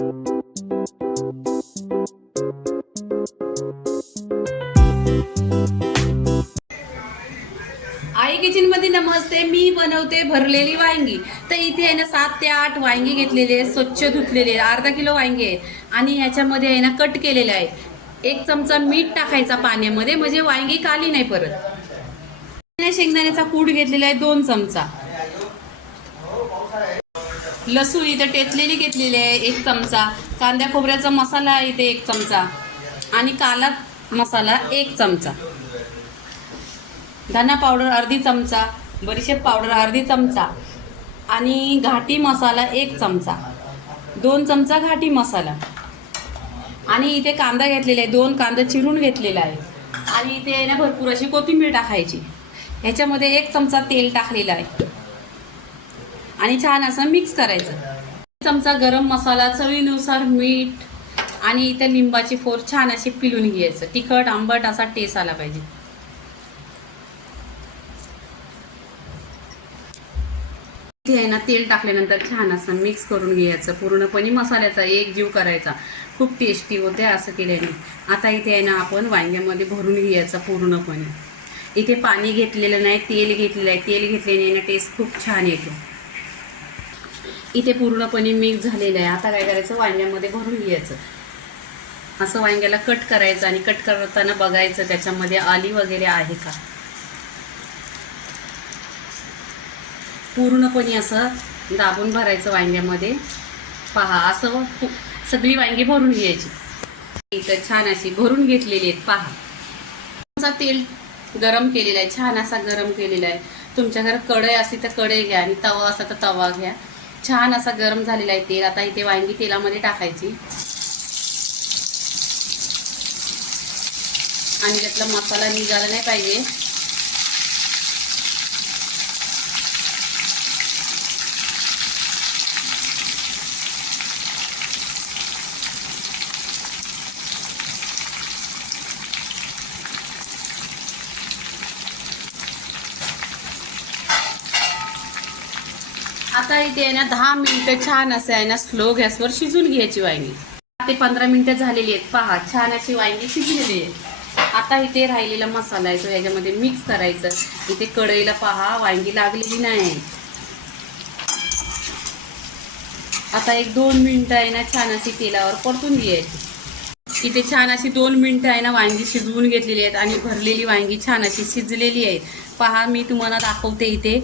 आई kitchen मध्ये नमस्ते. मी बनवते भरलेली वांगी. तर इथे आहे ना 7 ते 8 वांगी घेतलेले, स्वच्छ धुतलेले, अर्धा किलो वांगी आहेत आणि ह्याच्यामध्ये आहे ना कट केलेले आहे. 1 चमचा मीठ टाकायचा पाण्यामध्ये, म्हणजे वांगी काली नाही परत. शेंगदाण्याचा कूट घेतलेला आहे 2 चमचा. लसूण इथं टेचलेली घेतलेली आहे 1 चमचा. कांद्या खोबऱ्याचा मसाला आहे इथे 1 चमचा आणि काला मसाला 1 चमचा. धना पावडर अर्धी चमचा, बडीशेप पावडर अर्धी चमचा आणि घाटी मसाला 1 चमचा, 2 चमचा घाटी मसाला. आणि इथे कांदा घेतलेला आहे, 2 कांदा चिरून घेतलेला आहे. आणि इथे आहे ना भरपूर अशी कोथिंबीर टाकायची. ह्याच्यामध्ये 1 चमचा तेल टाकलेला आहे आणि छान असं मिक्स करायचं. 1 चमचा गरम मसाला, चवीनुसार मीठ आणि इथे लिंबाची फोड छान अशी पिळून घ्यायचं. तिखट आंबट असा टेस्ट आला पाहिजे. इथे आहे ना तेल टाकल्यानंतर छान असं मिक्स करून घ्यायचं. पूर्णपणे मसाल्याचा एक जीव करायचा. खूप टेस्टी होते असं केल्याने. आता इथे आहे ना आपण वांग्यामध्ये भरून घ्यायचं पूर्णपणे. इथे पाणी घेतलेलं नाही, तेल घेतलेलं आहे. तेल घेतल्याने ना टेस्ट खूप छान येतो. इथे पूर्णपणे मिक्स झालेलं आहे. आता काय करायचं, वांग्यामध्ये भरून घ्यायचं. असं वांग्याला कट करायचं आणि कट करताना बघायचं त्याच्यामध्ये आली वगैरे आहे का. पूर्णपणे असं दाबून भरायचं वांग्यामध्ये. पहा असं सगळी वांगी भरून घ्यायची. इथं छान अशी भरून घेतलेली आहेत. पहा तेल गरम केलेला आहे, छान असा गरम केलेला आहे. तुमच्या घरात कढई असली तर कढई घ्या आणि तवा असा तर तवा घ्या. छान असा गरम झालेला आहे तेल. आता इथे वांगी तेलामध्ये टाकायची आणि त्यातला मसाला निघाला नाही पाहिजे. आता इथे आहे ना 10 मिनिटं छान असं आहे ना स्लो गॅसवर शिजून घ्यायची वांगी. 10 ते 15 मिनिटं झालेली आहेत. पहा छान अशी वांगी शिजलेली आहे. आता इथे राहिलेला मसाला आहे तो याच्यामध्ये मिक्स करायचं. इथे कढईला पहा वांगी लागलेली नाही. आता 1-2 मिनिटं आहे ना छान अशी तेलावर परतून घ्यायची. इथे छान अशी 2 मिनिटं आहे ना वांगी शिजवून घेतलेली आहेत आणि भरलेली वांगी छान अशी शिजलेली आहेत. पहा मी तुम्हाला दाखवते. इथे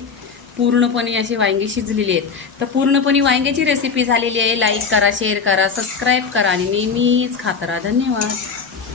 पूर्णपणे अशी वांगी शिजलेली आहेत. तर पूर्णपणे वांग्याची रेसिपी झालेली आहे. लाईक करा, शेअर करा, सबस्क्राईब करा आणि नेहमीच खात राहा. धन्यवाद.